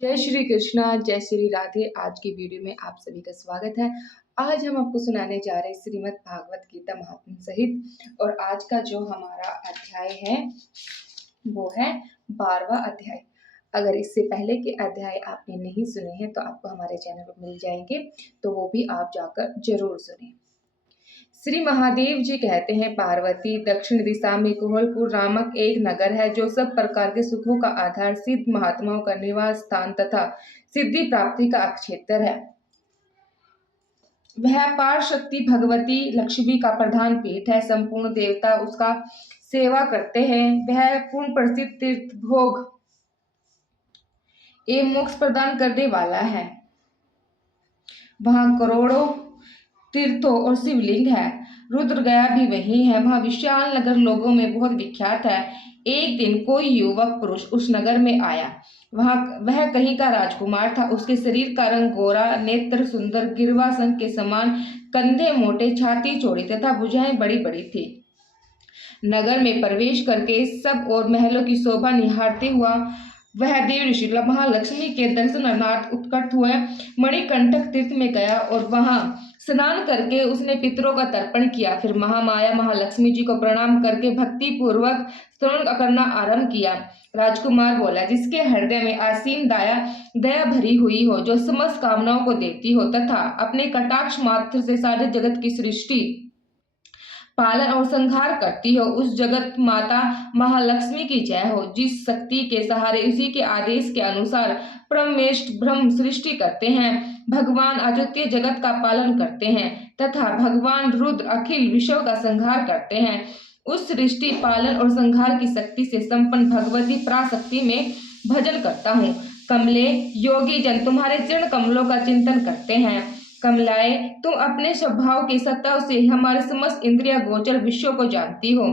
जय श्री कृष्णा, जय श्री राधे। आज की वीडियो में आप सभी का स्वागत है। आज हम आपको सुनाने जा रहे हैं श्रीमद् भागवत गीता महात्म्य सहित। और आज का जो हमारा अध्याय है वो है 12वां अध्याय। अगर इससे पहले के अध्याय आपने नहीं सुने हैं तो आपको हमारे चैनल पर मिल जाएंगे, तो वो भी आप जाकर जरूर सुने। श्री महादेव जी कहते हैं, पार्वती दक्षिण दिशा में कुहलपुर नामक एक नगर है जो सब प्रकार के सुखों का आधार, सिद्ध महात्माओं का निवास स्थान तथा सिद्धि प्राप्ति का क्षेत्र है। वह पार शक्ति भगवती लक्ष्मी का प्रधान पीठ है। संपूर्ण देवता उसका सेवा करते हैं। वह पूर्ण प्रसिद्ध तीर्थ भोग एवं मोक्ष प्रदान करने वाला है। वहां करोड़ों तीर्थों और शिवलिंग है। रुद्र गया भी वही है। वह विशाल नगर लोगों में बहुत विख्यात है। एक दिन कोई युवक पुरुष उस नगर में आया। वह कहीं का राजकुमार था। उसके शरीर का रंग गोरा, नेत्र सुंदर, गिरवा संख के समान, कंधे मोटे, छाती चौड़ी तथा भुजाएं बड़ी बड़ी थी। नगर में प्रवेश करके सब और महलों की शोभा निहारते हुआ वह देव ऋषि महालक्ष्मी के दर्शनार्थ उत्कट हुए मणिकंटक तीर्थ में गया और वहां स्नान करके उसने पितरों का तर्पण किया। फिर महामाया महालक्ष्मी जी को प्रणाम करके भक्ति पूर्वक स्तवन करना आरंभ किया। राजकुमार बोला, जिसके हृदय में असीम दया भरी हुई हो, जो समस्त कामनाओं को देती हो तथा अपने कटाक्ष मात्र से सारे जगत की सृष्टि पालन और संहार करती हो, उस जगत माता महालक्ष्मी की जय हो। जिस शक्ति के सहारे उसी के आदेश के अनुसार परमेष्ठ ब्रह्म सृष्टि करते हैं, भगवान अद्वितीय जगत का पालन करते हैं तथा भगवान रुद्र अखिल विश्व का संहार करते हैं, उस सृष्टि पालन और संहार की शक्ति से संपन्न भगवती पराशक्ति में भजन करता हूँ। कमले योगी जन तुम्हारे चरण कमलों का चिंतन करते हैं। कमलाए, तुम अपने स्वभाव की सत्ता से हमारे समस्त इंद्रिय गोचर विश्व को जानती हो।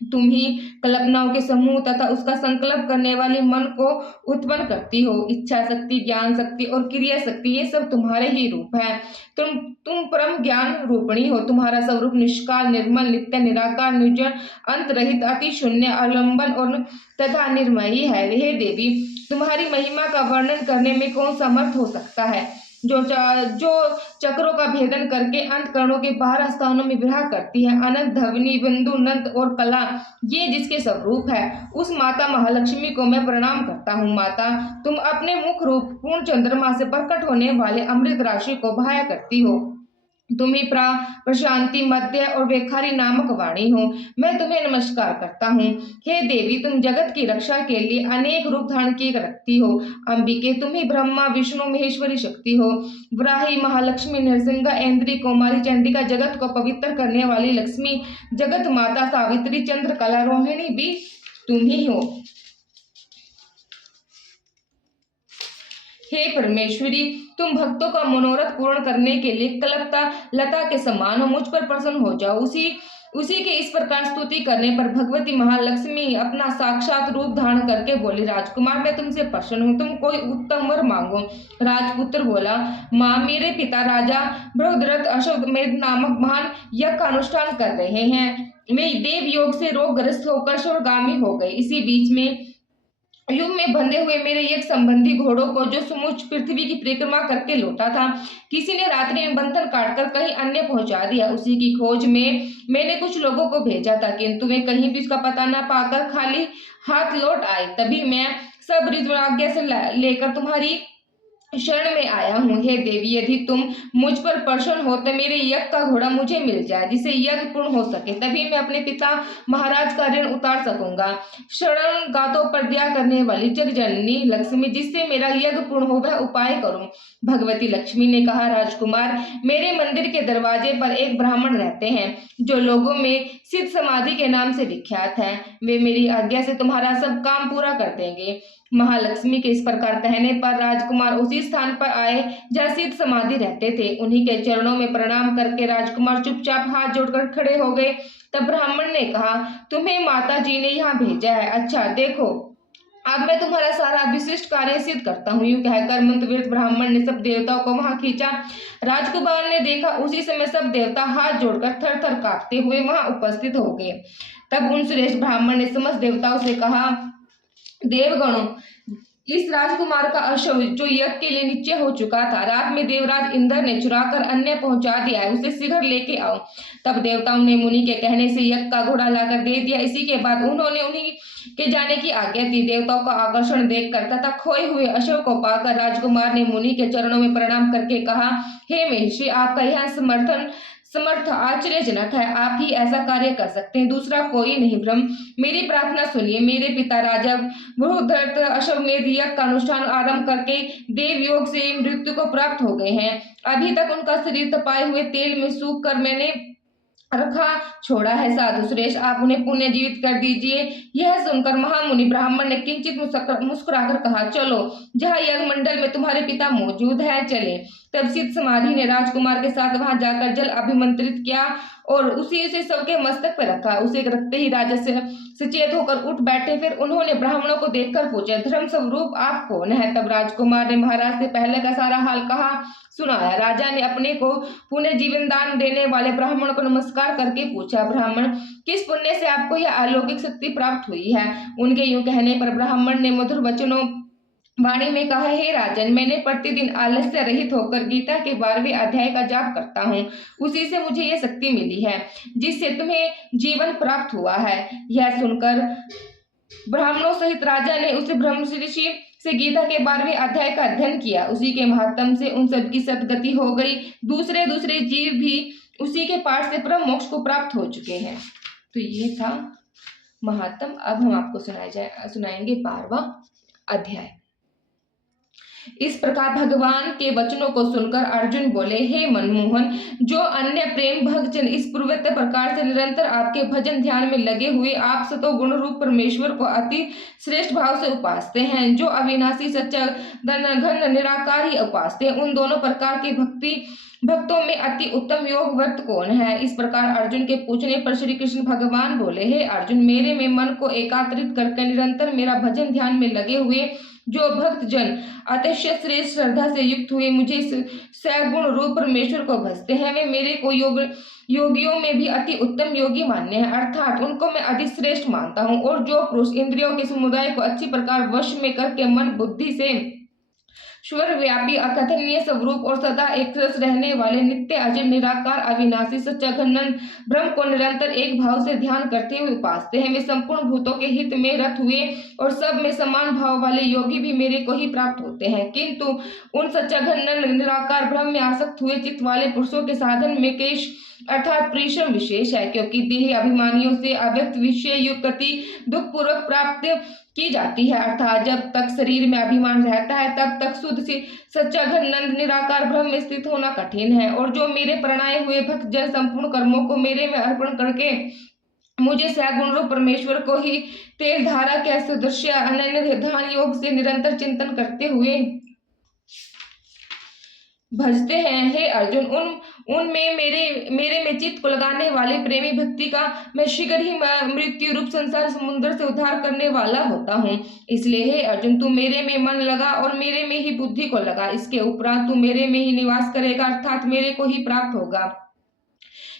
तुम ही कल्पनाओं के समूह तथा उसका संकल्प करने वाले मन को उत्पन्न करती हो। इच्छा शक्ति, ज्ञान शक्ति और क्रिया शक्ति, ये सब तुम्हारे ही रूप है। तुम परम ज्ञान रूपिणी हो। तुम्हारा स्वरूप निष्काल, निर्मल, नित्य, निराकार, निर्जन, अंत रहित, अति शून्य, अवलंबन और तथा निर्मयी है। हे देवी, तुम्हारी महिमा का वर्णन करने में कौन समर्थ हो सकता है। जो चक्रों का भेदन करके अंतकरणों के 12 स्थानों में विवाह करती है। अनंत, धवनी, बिंदु, नंद और कला, ये जिसके स्वरूप है, उस माता महालक्ष्मी को मैं प्रणाम करता हूँ। माता, तुम अपने मुख रूप पूर्ण चंद्रमा से प्रकट होने वाले अमृत राशि को बहाया करती हो। तुम ही प्रशांति, मध्य और वेखारी नामक वाणी हो। मैं तुम्हें नमस्कार करता हूँ। हे देवी, तुम जगत की रक्षा के लिए अनेक रूप धारण किए रखती हो। अंबिके, तुम ही ब्रह्मा विष्णु महेश्वरी शक्ति हो। वराही, महालक्ष्मी, नरसिंहा, ऐन्द्री, कौमारी, चंडिका, जगत को पवित्र करने वाली लक्ष्मी, जगत माता, सावित्री, चंद्रकला, रोहिणी भी तुम ही हो। हे परमेश्वरी, तुम भक्तों का मनोरथ पूर्ण करने के लिए कल्पता लता के समान हो। मुझ पर प्रसन्न हो जाओ। उसी के इस प्रकार स्तुति करने पर भगवती महालक्ष्मी अपना साक्षात रूप धारण करके बोली, राजकुमार, मैं तुमसे प्रसन्न हूँ। तुम कोई उत्तम वर मांगो। राजपुत्र बोला, माँ, मेरे पिता राजा बृहद्रथ अश्वमेध नामक महान यज्ञ का अनुष्ठान कर रहे हैं। वे देव योग से रोगग्रस्त होकर स्वर्गामी हो गए। इसी बीच में युग में बंधे हुए मेरे एक संबंधी घोड़ों को, जो समुच पृथ्वी की परिक्रमा करके लौटा था, किसी ने रात्रि में बंधन काटकर कहीं अन्य पहुंचा दिया। उसी की खोज में मैंने कुछ लोगों को भेजा था, किंतु वे कहीं भी उसका पता न पाकर खाली हाथ लौट आए। तभी मैं सब ऋतु आज्ञा से लेकर तुम्हारी शरण में आया हूँ। हे देवी, यदि तुम मुझ पर प्रसन्न हो तो मेरे यज्ञ का घोड़ा मुझे मिल जाए, जिसे यज्ञ पूर्ण हो सके, तभी मैं अपने पिता महाराज का ऋण उतार सकूंगा। शरण गातों पर दया करने वाली जग जननी लक्ष्मी, जिससे मेरा यज्ञ पूर्ण हो, वह उपाय करूं। भगवती लक्ष्मी ने कहा, राजकुमार, मेरे मंदिर के दरवाजे पर एक ब्राह्मण रहते हैं, जो लोगों में सिद्ध समाधि के नाम से विख्यात है। वे मेरी आज्ञा से तुम्हारा सब काम पूरा कर देंगे। महालक्ष्मी के इस प्रकार कहने पर राजकुमार उसी स्थान पर आए जहाँ सिद्ध समाधि रहते थे। उन्हीं के चरणों में प्रणाम करके राजकुमार चुपचाप हाथ जोड़कर खड़े हो गए। तब ब्राह्मण ने कहा, तुम्हें माता जी ने यहाँ भेजा है। अच्छा, देखो, अब मैं तुम्हारा सारा विशिष्ट कार्य सिद्ध करता हूँ। यूं कहकर मंत्रविद ब्राह्मण ने सब देवताओं को वहां खींचा। राजकुमार ने देखा, उसी समय सब देवता हाथ जोड़कर थर थर कांपते हुए वहां उपस्थित हो गए। तब उन श्रेष्ठ ब्राह्मण ने समस्त देवताओं से कहा, देवगणों, इस राजकुमार का अश्व जो यज्ञ के लिए नीचे हो चुका था, रात में देवराज इंद्र ने चुराकर अन्य पहुंचा दिया है, उसे शीघ्र लेके आओ। तब देवताओं ने मुनि के कहने से यज्ञ का घोड़ा लाकर दे दिया। इसी के बाद उन्होंने उन्हीं के जाने की आज्ञा दी। देवताओं का आकर्षण देखकर तथा खोए हुए अश्व को पाकर राजकुमार ने मुनि के चरणों में प्रणाम करके कहा, हे महर्षि, आपका यह समर्थ आश्चर्यजनक है। आप ही ऐसा कार्य कर सकते हैं, दूसरा कोई नहीं। ब्रह्म, मेरी प्रार्थना सुनिए। मेरे पिता राजा बृहद्रथ अश्वमेध यज्ञ का अनुष्ठान आरंभ करके देव योग से मृत्यु को प्राप्त हो गए हैं। अभी तक उनका शरीर तपाए हुए तेल में सूख कर मैंने रखा छोड़ा है। साधु श्रेष्ठ, आप उन्हें पुनः जीवित कर दीजिए। यह सुनकर महामुनि ब्राह्मण ने किंचित मुस्कुराकर कहा, चलो, जहाँ यज्ञ मंडल में तुम्हारे पिता मौजूद है, चले। तब सिद्ध समाधि ने राजकुमार के साथ वहां जाकर जल अभिमंत्रित किया और उसी से सबके मस्तक पर रखा। उसे रखते ही राजा से सचेत होकर उठ बैठे। फिर उन्होंने ब्राह्मणों को देखकर पूछा, धर्म स्वरूप आप कौन है? तब राजकुमार ने महाराज से पहले का सारा हाल कहा सुनाया। राजा ने अपने को पुण्य जीवन दान देने वाले ब्राह्मण को नमस्कार करके पूछा, ब्राह्मण, किस पुण्य से आपको यह अलौकिक शक्ति प्राप्त हुई है? उनके यूं कहने पर ब्राह्मण ने मधुर वचनों वाणी में कहा, हे राजन, मैंने प्रतिदिन आलस्य रहित होकर गीता के 12वें अध्याय का जाप करता हूँ। उसी से मुझे यह शक्ति मिली है जिससे तुम्हें जीवन प्राप्त हुआ है। यह सुनकर ब्राह्मणों सहित राजा ने उसे ब्रह्मर्षि से गीता के 12वें अध्याय का अध्ययन किया। उसी के महात्म से उन सबकी सद्गति हो गई। दूसरे दूसरे जीव भी उसी के पाठ से परम मोक्ष को प्राप्त हो चुके हैं। तो ये था महात्म। अब हम आपको सुनाएंगे 12वां अध्याय। इस प्रकार भगवान के वचनों को सुनकर अर्जुन बोले, हे मनमोहन, जो अन्य प्रेम भक्तजन इस पूर्वोक्त प्रकार से निरंतर आपके भजन ध्यान में लगे हुए आप सतो गुण रूप परमेश्वर को अति श्रेष्ठ भाव से उपासते हैं, जो अविनाशी सच्चा घन निराकार ही उपासते हैं, उन दोनों प्रकार की भक्तों में अति उत्तम योग व्रत कौन है? इस प्रकार अर्जुन के पूछने पर श्री कृष्ण भगवान बोले, हे अर्जुन, मेरे में मन को एकाग्रित करके निरंतर मेरा भजन ध्यान में लगे हुए जो भक्त जन अतिशय श्रेष्ठ श्रद्धा से युक्त हुए मुझे सगुण रूप परमेश्वर को भजते हैं, वे मेरे को योगियों में भी अति उत्तम योगी मान्य है, अर्थात उनको मैं अति श्रेष्ठ मानता हूँ। और जो पुरुष इंद्रियों के समुदाय को अच्छी प्रकार वश में करके मन बुद्धि से सर्वव्यापी अकथनीय स्वरूप और सदा एक रस रहने वाले नित्य अजय निराकार अविनाशी सच्चा घन ब्रह्म को निरंतर एक भाव से ध्यान करते हुए उपासते हैं, वे संपूर्ण भूतों के हित में रत हुए और सब में समान भाव वाले योगी भी मेरे को ही प्राप्त होते हैं। किंतु उन सच्चा घन निराकार ब्रह्म में आसक्त हुए चित्त वाले पुरुषों के साधन में केश अर्थात परिश्रम विशेष है, क्योंकि देह अभिमानियों से अव्यक्त विषय युक्त गति दुख पूर्वक प्राप्त की जाती है, अर्थात जब तक शरीर में अभिमान रहता है तब तक शुद्ध से सच्चा घन निराकार ब्रह्म में स्थित होना कठिन है। और जो मेरे प्रणय हुए भक्त जन संपूर्ण कर्मों को मेरे में अर्पण करके मुझे सगुण रूप परमेश्वर को ही तेल धारा के सदृश्य अनन्य ध्यान योग से निरंतर चिंतन करते हुए भजते हैं, हे अर्जुन, उनमें मेरे में चित्त को लगाने वाले प्रेमी भक्ति का मैं शीघ्र ही मृत्यु रूप संसार समुद्र से उद्धार करने वाला होता हूँ। इसलिए हे अर्जुन, तू मेरे में मन लगा और मेरे में ही बुद्धि को लगा। इसके उपरांत तू मेरे में ही निवास करेगा, अर्थात मेरे को ही प्राप्त होगा।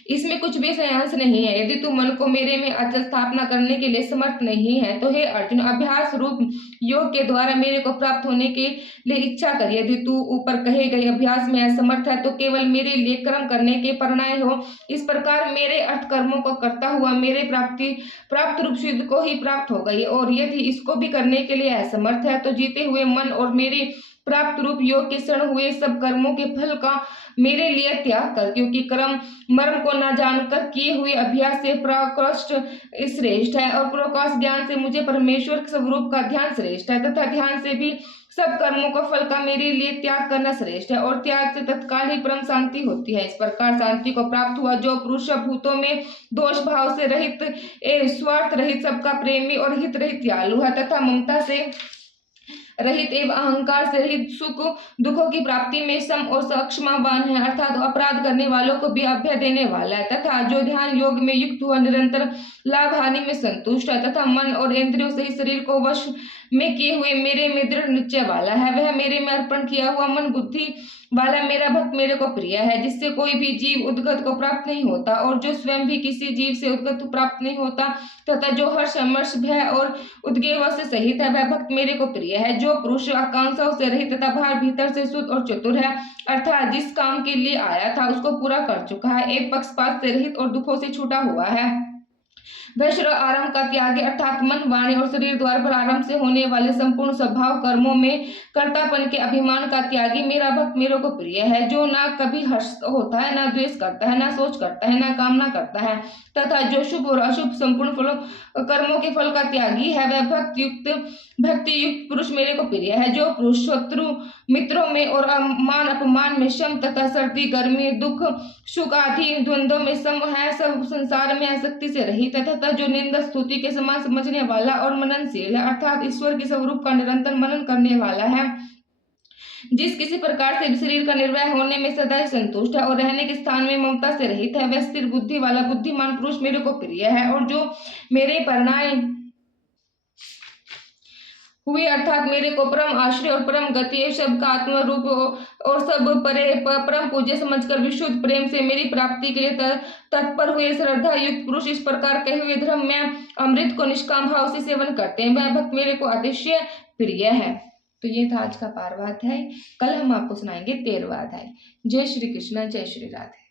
इसमें कुछ भी संशय नहीं है। यदि तू मन को मेरे में अचल स्थापना करने के लिए समर्थ नहीं है तो हे अर्जुन, अभ्यास रूप योग के द्वारा मेरे को प्राप्त होने के लिए इच्छा कर। यदि तू ऊपर कहे गए अभ्यास में असमर्थ है तो केवल मेरे लिए कर्म करने के प्रणय हो। इस प्रकार मेरे अर्थ कर्मों को करता हुआ मेरे प्राप्त रूप सिद्ध को ही प्राप्त हो गई। और यदि इसको भी करने के लिए असमर्थ है तो जीते हुए मन और मेरे प्राप्त रूप योग के क्षण हुए सब कर्मों के फल का मेरे लिए त्याग कर, क्योंकि कर्म मर्म को न जानकर किए हुए अभ्यास से प्रकृष्ट श्रेष्ठ है और प्रकाश ज्ञान से मुझे परमेश्वर स्वरूप का ध्यान श्रेष्ठ है, तथा ध्यान से भी सब कर्मों का फल का मेरे लिए त्याग करना श्रेष्ठ है। और त्याग से तत्काल ही परम शांति होती है। इस प्रकार शांति को प्राप्त हुआ जो पुरुष भूतों में दोष भाव से रहित स्वार्थ रहित सबका प्रेमी और हित रहित दयालु है, तथा ममता से रहित एवं अहंकार से रहित सुख दुखों की प्राप्ति में सम और सक्षमावान है, अर्थात अपराध करने वालों को भी अभय देने वाला है, तथा जो ध्यान योग में युक्त हुआ निरंतर लाभ हानि में संतुष्ट है तथा मन और इंद्रियों से ही शरीर को वश में किए हुए मेरे में दृढ़ निश्चय वाला है। वह मेरे में अर्पण किया हुआ मन बुद्धि वाला मेरा भक्त मेरे को प्रिय है, जिससे कोई भी जीव उद्गत को प्राप्त नहीं होता और जो स्वयं भी किसी जीव से उद्गत प्राप्त नहीं होता तथा जो हर्ष अमर्ष भय और उद्वेग से सहित है, वह भक्त मेरे को प्रिय है। जो पुरुष आकांक्षाओं से रहित तथा बाहर भीतर से शुद्ध और चतुर है, अर्थात जिस काम के लिए आया था उसको पूरा कर चुका है, एक पक्षपात से रहित और दुखों से छूटा हुआ है, वह सर्व आरंभ का त्यागी अर्थात मन वाणी और शरीर द्वारा प्रारंभ से होने वाले संपूर्ण स्वभाव कर्मों में कर्तापन के अभिमान का त्यागी मेरा भक्त मेरे को प्रिय है। जो ना कभी हर्ष होता है, ना द्वेष करता है, ना सोच करता है, ना कामना करता है तथा जो शुभ और अशुभ संपूर्ण फलों कर्मों के फल का त्यागी है, वह भक्ति युक्त पुरुष मेरे को प्रिय है। जो पुरुष शत्रु मित्रों में और मान अपमान में सम तथा सर्दी गर्मी दुख सुख आदि द्वंद्वों में सम है, सब संसार में आसक्ति से रहित है तथा जो निंदा स्तुति के समान समझने वाला और मननशील है, अर्थात ईश्वर के स्वरूप का निरंतर मनन करने वाला है, जिस किसी प्रकार से भी शरीर का निर्वाह होने में सदा ही संतुष्ट है और रहने के स्थान में ममता से रहित है, वह स्थिर बुद्धि वाला बुद्धिमान पुरुष मेरे को प्रिय है। और जो मेरे परिणाय हुए अर्थात मेरे को परम आश्रय और परम गति सबका आत्म रूप और सब परे परम पूज्य समझकर विशुद्ध प्रेम से मेरी प्राप्ति के लिए तत्पर हुए श्रद्धा युक्त पुरुष इस प्रकार कहे हुए धर्म में अमृत को निष्काम भाव से सेवन करते हैं, वह भक्त मेरे को अतिशय प्रिय है। तो ये था आज का 12वां अध्याय। कल हम आपको सुनाएंगे 13वां अध्याय। जय श्री कृष्ण, जय श्री राधे।